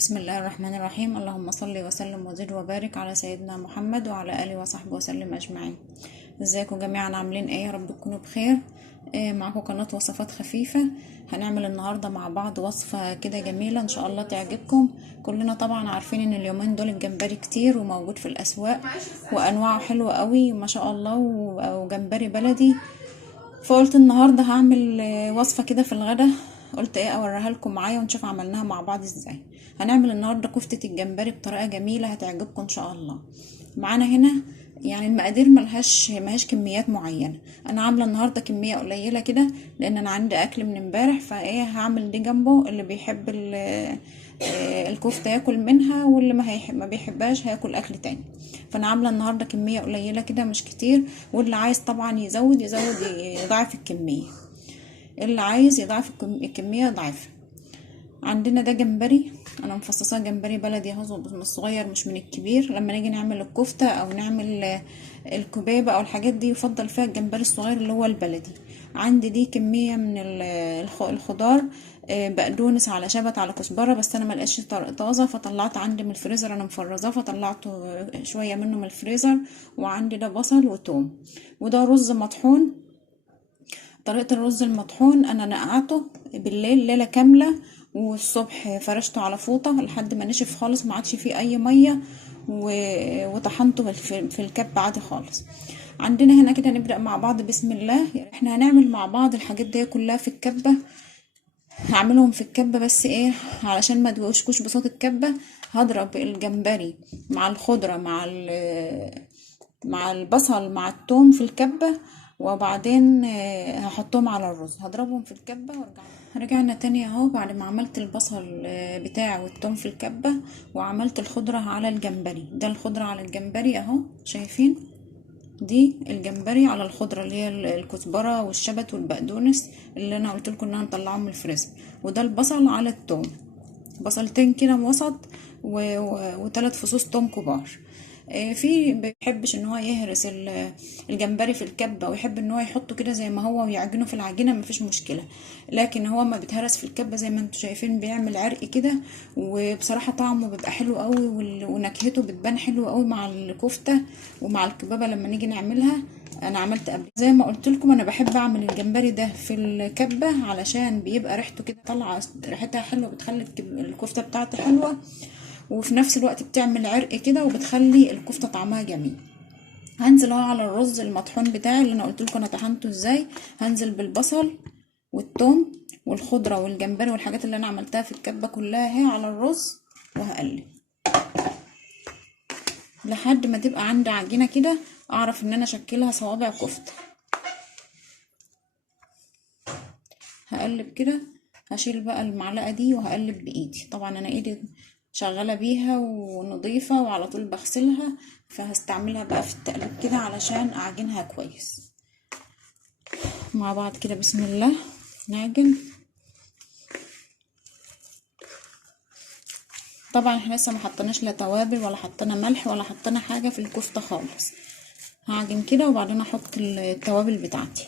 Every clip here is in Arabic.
بسم الله الرحمن الرحيم. اللهم صل وسلم وزد وبارك على سيدنا محمد وعلى آله وصحبه وسلم أجمعين. ازيكم جميعا، عاملين ايه؟ يا رب تكونوا بخير. معكم قناة وصفات خفيفة. هنعمل النهاردة مع بعض وصفة كده جميلة ان شاء الله تعجبكم. كلنا طبعا عارفين ان اليومين دول الجمبري كتير وموجود في الأسواق وأنواعه حلوة قوي ما شاء الله، وجمبري بلدي. فقلت النهاردة هعمل وصفة كده في الغدا، قلت ايه اوريها لكم معايا ونشوف عملناها مع بعض ازاي. هنعمل النهاردة كفتة الجمبري بطريقة جميلة هتعجبكم ان شاء الله. معانا هنا يعني المقادير ملهاش كميات معينة. انا عاملة النهاردة كمية قليلة كده لان انا عندي اكل من امبارح، فايه هعمل دي جنبه. اللي بيحب الكفتة ياكل منها، واللي ما بيحبهاش هياكل اكل تاني. فانا عاملة النهاردة كمية قليلة كده مش كتير، واللي عايز طبعا يزود يضاعف الكمية. اللي عايز يضاعف الكمية يضاعفها. عندنا ده جمبري، انا مفصصاه جمبري بلدي اهو من الصغير مش من الكبير. لما نيجي نعمل الكفتة او نعمل الكبابة او الحاجات دي يفضل فيها الجمبري الصغير اللي هو البلدي. عندي دي كمية من الخضار، بقدونس على شبت على كزبرة، بس انا ملقاش طازة فطلعت عندي من الفريزر، انا مفرزاه فطلعته شوية منه من الفريزر. وعندي ده بصل وتوم. وده رز مطحون. طريقة الرز المطحون انا نقعته بالليل ليلة كاملة، والصبح فرشته على فوطة لحد ما نشف خالص ما عادش فيه اي مية، وطحنته في الكب عادي خالص. عندنا هنا كده نبدأ مع بعض بسم الله. احنا هنعمل مع بعض الحاجات دي كلها في الكبة، هعملهم في الكبة بس ايه علشان ما تبقوش بصوت الكبة. هضرب الجمبري مع الخضرة مع البصل مع الثوم في الكبة، وبعدين هحطهم على الرز، هضربهم في الكبة وارجع. رجعنا تاني اهو بعد ما عملت البصل بتاعي والثوم في الكبة، وعملت الخضرة على الجمبري. ده الخضرة على الجمبري اهو، شايفين؟ دي الجمبري على الخضرة اللي هي الكزبرة والشبت والبقدونس اللي انا قلت لكم ان انا مطلعهم من الفريزر. وده البصل على الثوم، بصلتين كده وسط وثلاث فصوص توم كبار. في بيحبش ان هو يهرس الجمبري في الكبه، ويحب ان هو يحطه كده زي ما هو ويعجنه في العجينه، مفيش مشكله. لكن هو ما بيتهرس في الكبه زي ما انتم شايفين بيعمل عرق كده، وبصراحه طعمه بيبقى حلو قوي، ونكهته بتبان حلو قوي مع الكفته ومع الكبابه لما نيجي نعملها. انا عملت قبل زي ما قلت لكم، انا بحب اعمل الجمبري ده في الكبه علشان بيبقى ريحته كده طالعه، ريحتها حلوه بتخلي الكفته بتاعته حلوه، وفي نفس الوقت بتعمل عرق كده وبتخلي الكفته طعمها جميل. هنزل اهو على الرز المطحون بتاعي اللي انا قلت لكم انا طحنته ازاي. هنزل بالبصل والثوم والخضره والجمبري والحاجات اللي انا عملتها في الكبه كلها اهي على الرز، وهقلب لحد ما تبقى عندي عجينه كده اعرف ان انا اشكلها صوابع كفته. هقلب كده، هشيل بقى المعلقه دي وهقلب بايدي. طبعا انا ايدي شغاله بيها ونظيفه وعلى طول بغسلها، فهستعملها بقى في التقليب كده علشان اعجنها كويس مع بعض كده. بسم الله نعجن. طبعا احنا لسه ما حطيناش لا توابل ولا حطينا ملح ولا حطينا حاجه في الكفته خالص. هعجن كده وبعدين احط التوابل بتاعتي.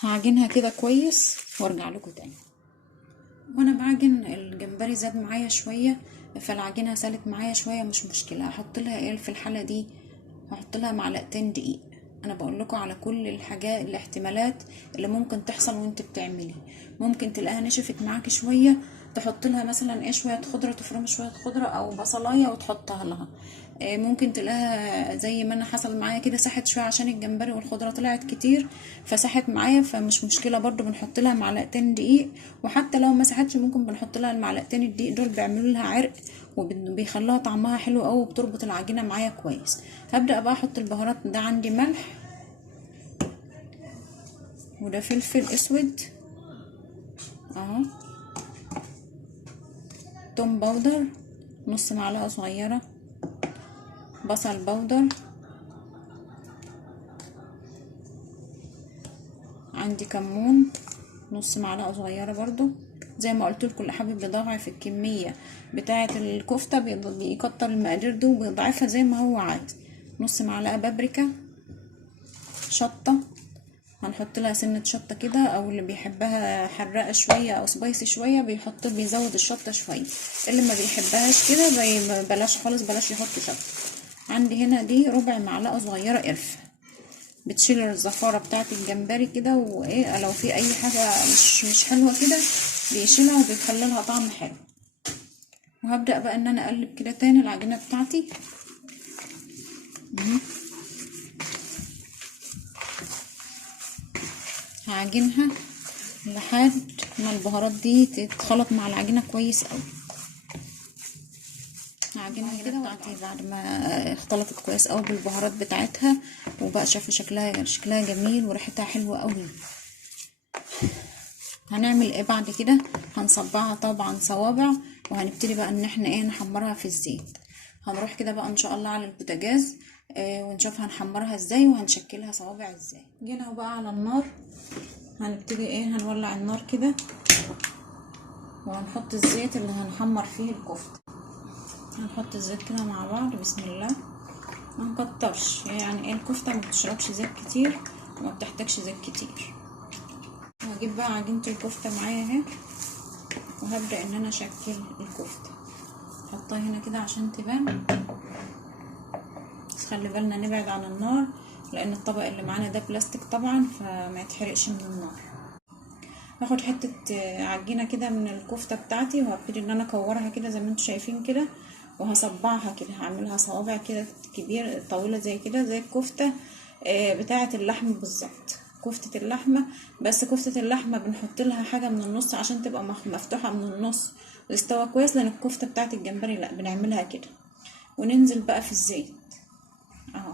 هعجنها كده كويس وارجع لكم تاني. وانا بعجن الجمبري زاد معايا شويه، فالعجينه سالت معايا شويه، مش مشكله. هحط لها ايه في الحاله دي؟ هحط لها معلقتين دقيق. انا بقول لكم على كل الحاجات الاحتمالات اللي ممكن تحصل وانت بتعملي. ممكن تلاقيها نشفت معاكي شويه، تحط لها مثلا ايه شويه خضره، تفرمي شويه خضره او بصلايه وتحطها لها. ممكن تلاقيها زي ما انا حصل معايا كده ساحت شويه عشان الجمبري والخضره طلعت كتير فساحت معايا، فمش مشكله برضو بنحط لها معلقتين دقيق. وحتى لو ما ساحتش ممكن بنحط لها المعلقتين الدقيق دول، بيعملوا لها عرق وبيخلوها طعمها حلو قوي وبتربط العجينه معايا كويس. هبدا بقى احط البهارات. ده عندي ملح، وده فلفل اسود اهو، توم باودر نص معلقه صغيره، بصل باودر، عندي كمون نص معلقه صغيره برضو. زي ما قلت لكم اللي حابب يضاعف الكميه بتاعه الكفته بيكتر المقادير دي وبيضاعفها زي ما هو عايز. نص معلقه بابريكا، شطه هنحط لها سنه شطه كده، او اللي بيحبها حراقه شويه او سبايسي شويه بيزود الشطه شويه، اللي ما بيحبهاش كده بلاش خالص، بلاش يحط شطه. عندي هنا دي ربع معلقه صغيره قرفه، بتشيل الزفاره بتاعه الجمبري كده، وايه لو في اي حاجه مش حلوه كده بيشيلها وبيخلي لها طعم حلو. وهبدا بقى ان انا اقلب كده تاني العجينه بتاعتي. هعجنها لحد ما البهارات دي تتخلط مع العجينه كويس قوي. هعجنها كده بتاعتي بعد ما اختلطت كويس قوي بالبهارات بتاعتها، وبقى شايفه شكلها جميل وريحتها حلوه قوي. هنعمل ايه بعد كده؟ هنصبعها طبعا صوابع، وهنبتدي بقى ان احنا ايه نحمرها في الزيت. هنروح كده بقى ان شاء الله على البوتاجاز ونشوف هنحمرها ازاي وهنشكلها صوابع ازاي. جينا بقى على النار، هنبتدي ايه هنولع النار كده، وهنحط الزيت اللي هنحمر فيه الكفته. هنحط الزيت كده مع بعض، بسم الله. ما نكترش، يعني ايه الكفته ما بتشربش زيت كتير وما بتحتاجش زيت كتير. وهجيب بقى عجينه الكفته معايا اهي، وهبدا ان انا اشكل الكفته. احطها هنا كده عشان تبان، بس خلي بالنا نبعد عن النار، لان الطبق اللي معانا ده بلاستيك طبعا فما يتحرقش من النار. هاخد حته عجينه كده من الكفته بتاعتي، وهبتدي ان انا اكورها كده زي ما انتم شايفين كده، وهصبعها كده، هعملها صوابع كده كبير طويله زي كده، زي الكفته بتاعه اللحم بالظبط. كفتة اللحمة، بس كفتة اللحمة بنحط لها حاجة من النص عشان تبقى مفتوحة من النص وتستوى كويس، لان الكفتة بتاعة الجمبري لا، بنعملها كده. وننزل بقى في الزيت اهو.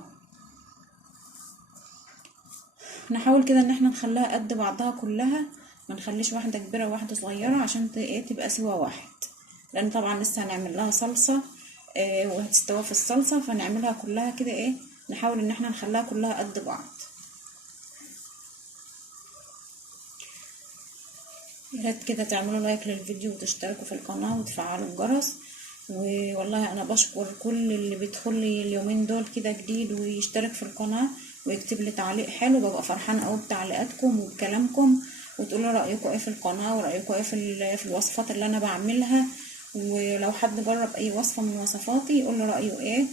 نحاول كده ان احنا نخليها قد بعضها كلها، ما نخليش واحدة كبيرة وواحدة صغيرة، عشان ايه تبقى سوا واحد، لان طبعا لسه هنعمل لها صلصة وهتستوى في الصلصة، فنعملها كلها كده ايه، نحاول ان احنا نخليها كلها قد بعض. يا ريت كده تعملوا لايك للفيديو وتشتركوا في القناة وتفعلوا الجرس. والله انا بشكر كل اللي بيدخل لي اليومين دول كده جديد ويشترك في القناة ويكتب لي تعليق حلو، ببقى فرحانة قوي بتعليقاتكم وبكلامكم، وتقولوا رأيكم ايه في القناة ورأيكم ايه في الوصفات اللي انا بعملها. ولو حد جرب اي وصفة من وصفاتي يقول له رأيه ايه،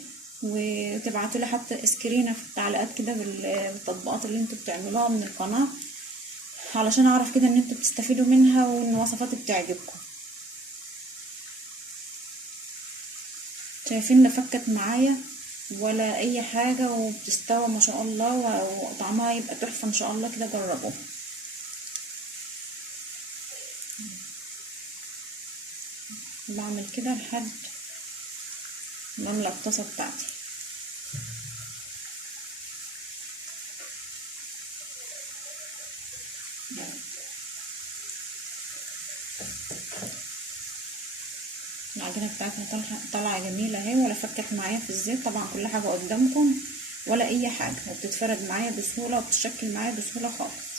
وتبعتوا لي حتى سكرينة في التعليقات كده بالتطبيقات اللي انتوا بتعملوها من القناة، علشان اعرف كده ان انتوا بتستفيدوا منها وان وصفاتي بتعجبكم. شايفين نفكت معايا ولا اي حاجة، وبتستوى ما شاء الله، وطعمها يبقى تحفة ان شاء الله. كده جربوه. بعمل كده لحد ما املى الطاسة بتاعتي. العجينه بتاعتنا طالعه جميله اهي، ولا فكت معايا في الزيت، طبعا كل حاجه قدامكم ولا اي حاجه، وبتتفرد معايا بسهوله وبتشكل معايا بسهوله خالص.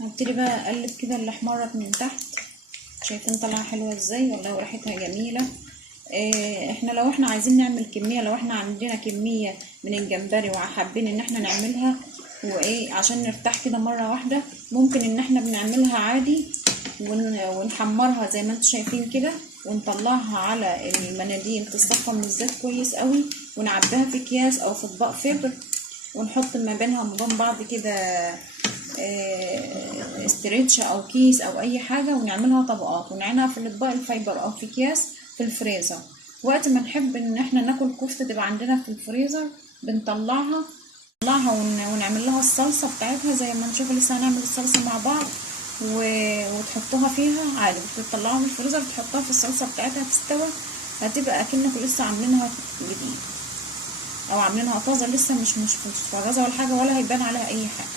هبتدي بقى اقلب كده اللي احمرت من تحت. شايفين طالعه حلوه ازاي؟ والله وريحتها جميله. احنا لو احنا عايزين نعمل كميه، لو احنا عندنا كميه من الجمبري وحابين ان احنا نعملها وايه عشان نرتاح كده مره واحده، ممكن ان احنا بنعملها عادي ونحمرها زي ما انتم شايفين كده، ونطلعها على المناديل تصفى من الزيت كويس قوي، ونعبيها في اكياس او في اطباق فبر، ونحط ما بينها وبين بعض كده استريتش او كيس او اي حاجه، ونعملها طبقات ونعينها في الاطباق الفايبر او في اكياس في الفريزر. وقت ما نحب ان احنا ناكل كفته تبقى عندنا في الفريزر بنطلعها ونعمل لها الصلصه بتاعتها، زي ما نشوف لسه هنعمل الصلصه مع بعض، وتحطوها فيها عادي، بتطلعوها من الفريزر تحطوها في الصلصه بتاعتها تستوى، هتبقى اكنكم لسه عاملينها جديد او عاملينها طازه، لسه مش مفرزه ولا حاجه، ولا هيبان عليها اي حاجه.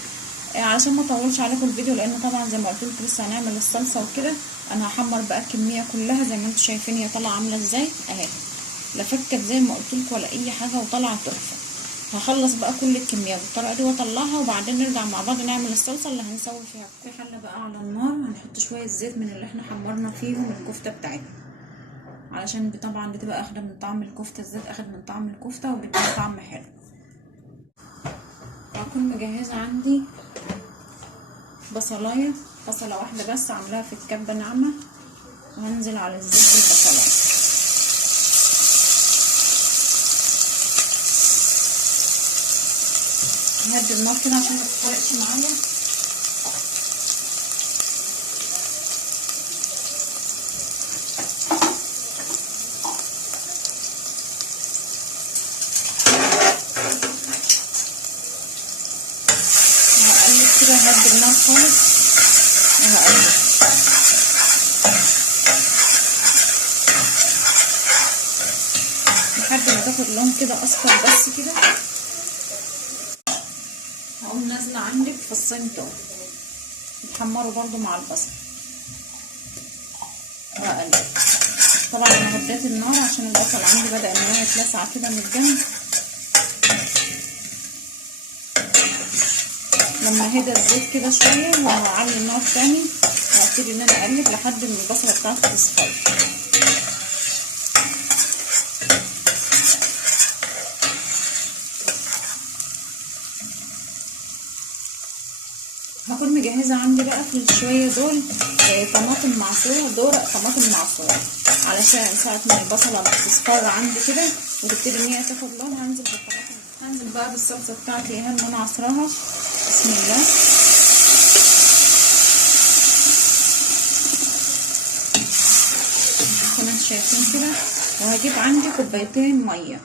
علشان ما اطولش عليكم الفيديو، لان طبعا زي ما قلت لكم لسه هنعمل الصلصه وكده، انا هحمر بقى الكميه كلها زي ما انتم شايفين هي طالعه عامله ازاي اهي، لا فكت زي ما قلت لكم ولا اي حاجه، وطالعه تحفه. هخلص بقى كل الكميه بالطريقه دي واطلعها، وبعدين نرجع مع بعض نعمل الصلصه اللي هنسوي فيها. في حله بقى على النار هنحط شويه زيت من اللي احنا حمرنا فيهم الكفته بتاعتنا، علشان طبعا بتبقى اخده من طعم الكفته، الزيت اخد من طعم الكفته وبيديها طعم حلو. هكون مجهزه عندي بصلايه، بصله واحده بس عاملاها في الكبه ناعمه، وهنزل على الزيت بالبصلايه. هدي النار كده عشان ما تتحرقش معايا. هقلب كده، هدي النار خالص وهقلب لحد ما تاخد لون كده اصفر بس كده. هقوم نازله عندي بفصين توم يتحمروا برضو مع البصل وهقلب. طبعا انا هديت النار عشان البصل عندي بدأ ان هو يتلسع كده من الجنب. لما هدى الزيت كده شويه وهعلي النار تاني وهبتدي ان انا اقلب لحد ما البصله بتاعتي تصفر. هكون مجهزه عندي بقى في الشويه دول طماطم معصوره، دورق طماطم معصوره، علشان ساعه ما البصله بتصفر عندي كده وتبتدي ان هي تاخد لون هنزل بالطماطم. هنزل بقى بالصلصه بتاعتي اهي اللي انا عصراها. بسم الله. كمان شايفين كده. وهجيب عندي كوبايتين ميه،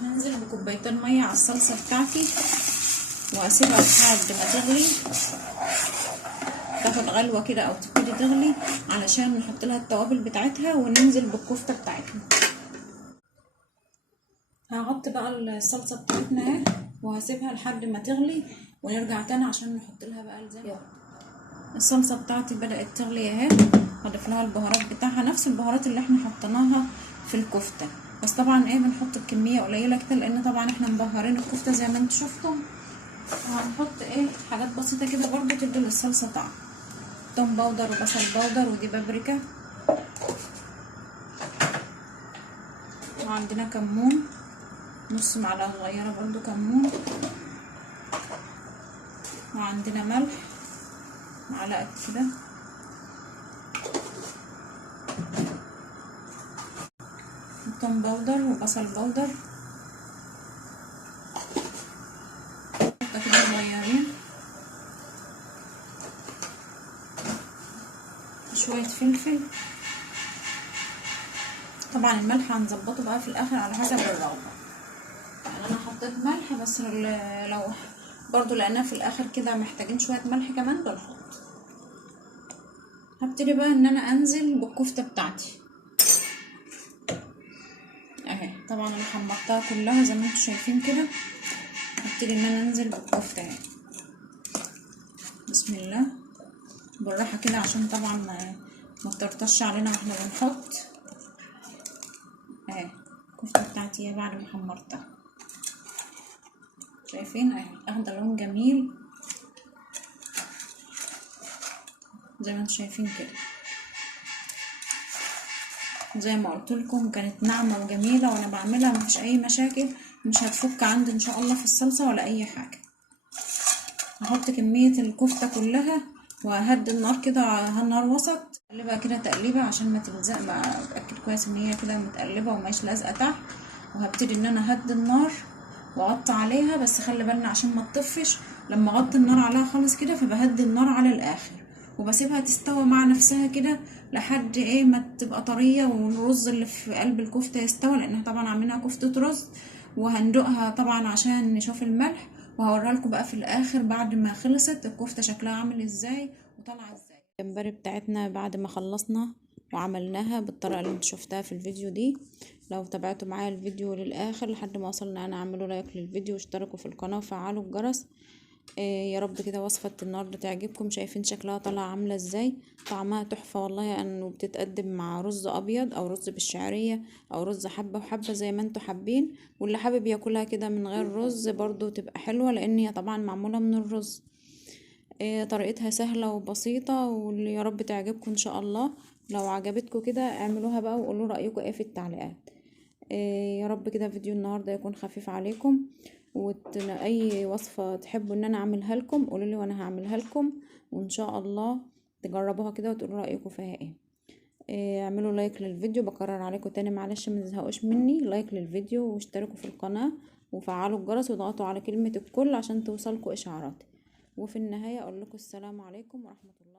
هنزل بكوبايتين ميه على الصلصه بتاعتي واسيبها لحد ما تغلي، تاخد غلوه كده او تبتدي تغلي علشان نحط لها التوابل بتاعتها وننزل بالكفته بتاعتنا. هغطي بقى الصلصه بتاعتنا اهي وهسيبها لحد ما تغلي ونرجع تاني عشان نحط لها بقى الزيت. الصلصه بتاعتي بدات تغلي اهي، هضيف لها البهارات بتاعها نفس البهارات اللي احنا حطيناها في الكفته، بس طبعا ايه بنحط بكميه قليله كده لان طبعا احنا مبهرين الكفته زي ما انتم شفتوا. وهنحط ايه حاجات بسيطه كده برضو تدي للصلصه طعم، توم باودر وبصل باودر ودي بابريكا، وعندنا كمون نص معلقه صغيره برضو كمون، وعندنا ملح معلقه كده، توم باودر وبصل باودر كده صغيرين، شويه فلفل. طبعا الملح هنظبطه بقى في الاخر على حسب الرغبه، يعني انا حطيت ملح بس لو برضو لقيناه في الاخر كده محتاجين شويه ملح كمان بنحط. هبتدي بقى ان انا انزل بالكفته بتاعتي اهي. طبعا انا حمرتها كلها زي ما انتم شايفين كده. هبتدي ان انا انزل بالكفته اهي. بسم الله بالراحه كده عشان طبعا ما تطرطش علينا واحنا بنحط اهي. الكفته بتاعتي بعد ما حمرتها شايفين اهي اخده لون جميل زي ما انتم شايفين كده. زي ما قلت لكم كانت ناعمه وجميله وانا بعملها مفيش اي مشاكل، مش هتفك عندي ان شاء الله في الصلصه ولا اي حاجه. هحط كميه الكفته كلها وهدي النار كده على النار وسط، اقلبها كده تقليبه عشان ما تلزق، ما اتاكد كويس ان هي كده متقلبه وماش لازقه تحت. وهبتدي ان انا اهدي النار واغطي عليها، بس خلي بالنا عشان ما تطفش. لما اغطي النار عليها خالص كده فبهدي النار على الاخر وبسيبها تستوى مع نفسها كده لحد ايه ما تبقى طريه والرز اللي في قلب الكفته يستوى، لانها طبعا عاملينها كفته رز. وهندوقها طبعا عشان نشوف الملح، وهوريها لكم بقى في الاخر بعد ما خلصت الكفته شكلها عامل ازاي وطالعه ازاي. الجمبري بتاعتنا بعد ما خلصنا وعملناها بالطريقه اللي انت شفتها في الفيديو دي. لو تابعتوا معايا الفيديو للاخر لحد ما وصلنا انا اعملوا لايك للفيديو واشتركوا في القناه وفعلوا الجرس يا رب كده وصفة النهاردة تعجبكم. شايفين شكلها طالعة عاملة ازاي؟ طعمها تحفة والله، انه بتتقدم مع رز ابيض او رز بالشعرية او رز حبة وحبة زي ما انتوا حابين. واللي حابب ياكلها كده من غير رز برضو تبقى حلوة، لان هي طبعا معمولة من الرز. طريقتها سهلة وبسيطة، واللي يا رب تعجبكم ان شاء الله. لو عجبتكم كده اعملوها بقى وقولوا رأيكم ايه في التعليقات. يا رب كده فيديو النهاردة يكون خفيف عليكم. اي وصفة تحبوا ان انا اعملها لكم قولوا لي وانا هعملها لكم، وان شاء الله تجربوها كده وتقولوا رأيكم فيها ايه. اعملوا لايك للفيديو، بكرر عليكم تاني معلش ما تزهقوش مني. لايك للفيديو واشتركوا في القناة وفعلوا الجرس وضغطوا على كلمة الكل عشان توصلكوا اشعاراتي. وفي النهاية اقول لكم السلام عليكم ورحمة الله.